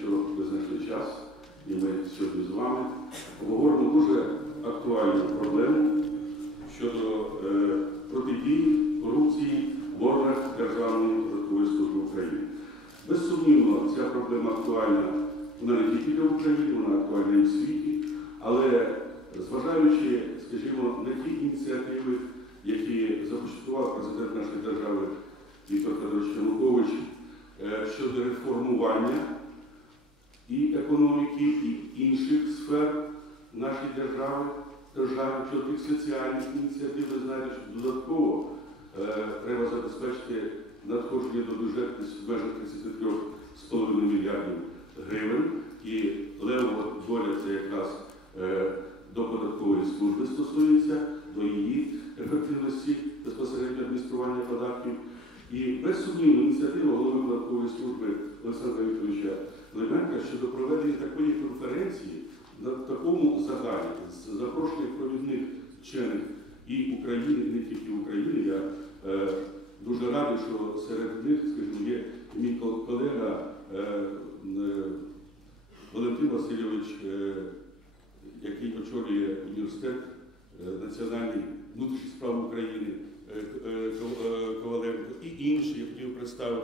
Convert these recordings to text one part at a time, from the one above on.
що ви знайшли час, і ми сьогодні з вами обговоримо дуже актуальну проблему щодо е, протидії корупції в органах Державної податкової служби України. Безсумнівно, ця проблема актуальна вона не тільки для України, вона актуальна і в світі, але зважаючи, скажімо, на ті ініціативи, які започаткував президент нашої держави Віктор Федорович Янукович е, щодо реформування і економіки, і інших сфер нашої держави, держави щодо тих соціальних ініціатив, ви знаєте, що додатково е, треба забезпечити надходження до бюджету в межах 33,5 мільярдів гривень. І І безсумнівно ініціатива голови податкової служби Олександра Вікторовича Леменка щодо проведення такої конференції на такому загалі з запрошенням провідних вчених і України, і не тільки України. Я е, дуже радий, що серед них, скажімо, є мій колега е, е, Валентин Васильович, е, який очолює університет е, національний внутрішніх справ України е, е, Ков- е, Коваленко і інші, я хотів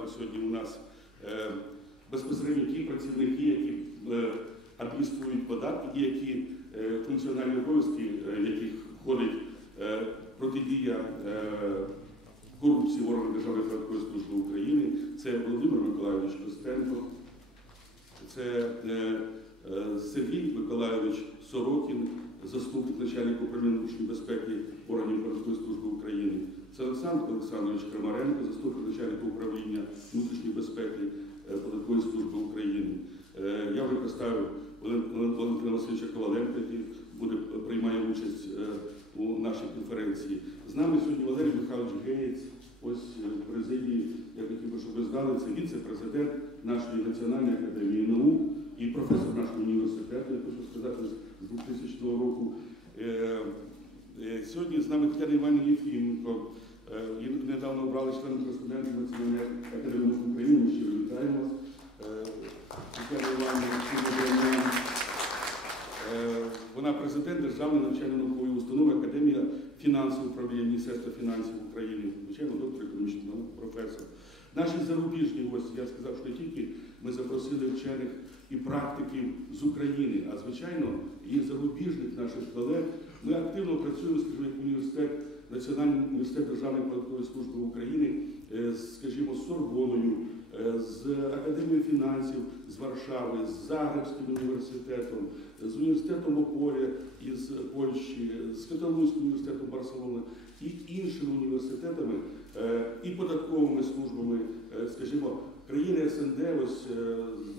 сьогодні у нас е, безпосередньо ті працівники, які е, адмініструють податки які е, функціональні обов'язки, яких входить протидія корупції в органах Державної податкової служби України. Це Володимир Миколайович Костенко, це Сергій Миколайович Сорокін, заступник начальника управління внутрішньої безпеки органів податкової служби України. Це Олександр Олександрович Крамаренко, заступник начальника управління внутрішньої безпеки е, податкової служби України. Е, Я вже представив Вален- Вален- Валентина Васильовича Коваленка, який буде приймає участь е, у нашій конференції. З нами сьогодні Валерій Михайлович Геєць, ось е, в президії, я хотів би, щоб ви знали, це віце-президент нашої Національної академії наук і професор нашого університету, я хочу сказати, з 2000 року. Е, е, Сьогодні з нами Тетяна Іванівна Єфіменко, е, недавно обрали членом кореспондентів Національної академії України. Ми щиро вітаємо. Е, Е, Вона президент Державної навчально-наукової установи Академія фінансового управління Міністерства фінансів України, звичайно, доктор економічних наук, професор. Наші зарубіжні гості, я сказав, що не тільки ми запросили вчених і практиків з України, а звичайно, і зарубіжних наших колег. Ми активно працюємо, скажімо, як університет, Національний університет Державної податкової служби України, е, скажімо, з Сорбоною, е, з Академією фінансів з Варшави, з Загребським університетом, з університетом Опоря із Польщі, з Каталунським університетом Барселони і іншими університетами е, і податковими службами, скажімо, країни СНД ось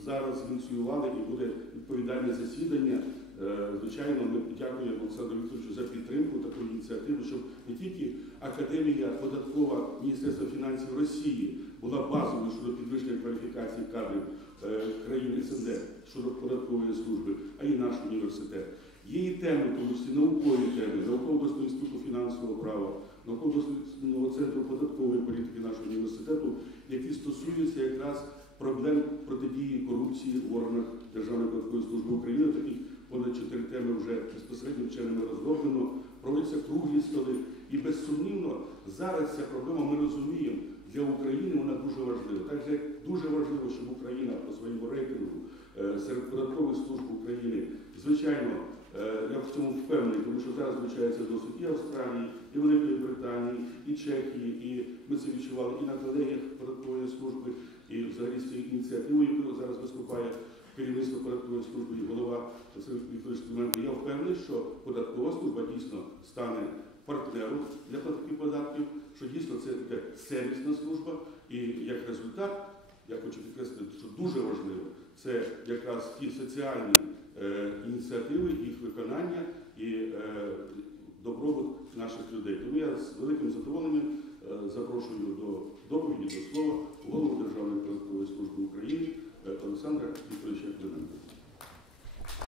зараз ініціювали і буде відповідальне засідання. Е, Звичайно, ми дякуємо Олександру Вікторовичу за підтримку такої ініціативи, щоб не тільки Академія податкова Міністерства фінансів Росії була базовою щодо підвищення кваліфікації кадрів е, країн СНД щодо податкової служби, а й наш університет. Є і теми, тому числі наукові теми, науково-дослідного інституту фінансового права, науково-дослідного центру податкової політики нашого університету, які стосуються якраз проблем протидії корупції в органах Державної податкової служби України. Таких понад чотири теми вже безпосередньо вченими розроблено. Проводяться круглі столи. І безсумнівно зараз ця проблема, ми розуміємо, для України вона дуже важлива. Так як дуже важливо, щоб Україна по своєму рейтингу е, серед податкових служб України, звичайно, е, я в цьому впевнений, тому що зараз звучається досвід і Австралії, і Великої Британії, і Чехії, і ми це відчували і на колегіях податкової служби, і взагалі з цією ініціативою, яку зараз виступає керівництво податкової служби і голова Василь Я впевнений, що податкова служба дійсно стане партнером для платників податків, що дійсно це буде сервісна служба, і як результат, я хочу підкреслити, що дуже важливо, це якраз ті соціальні е, ініціативи, їх виконання і е, добробут наших людей. Тому я з великим задоволенням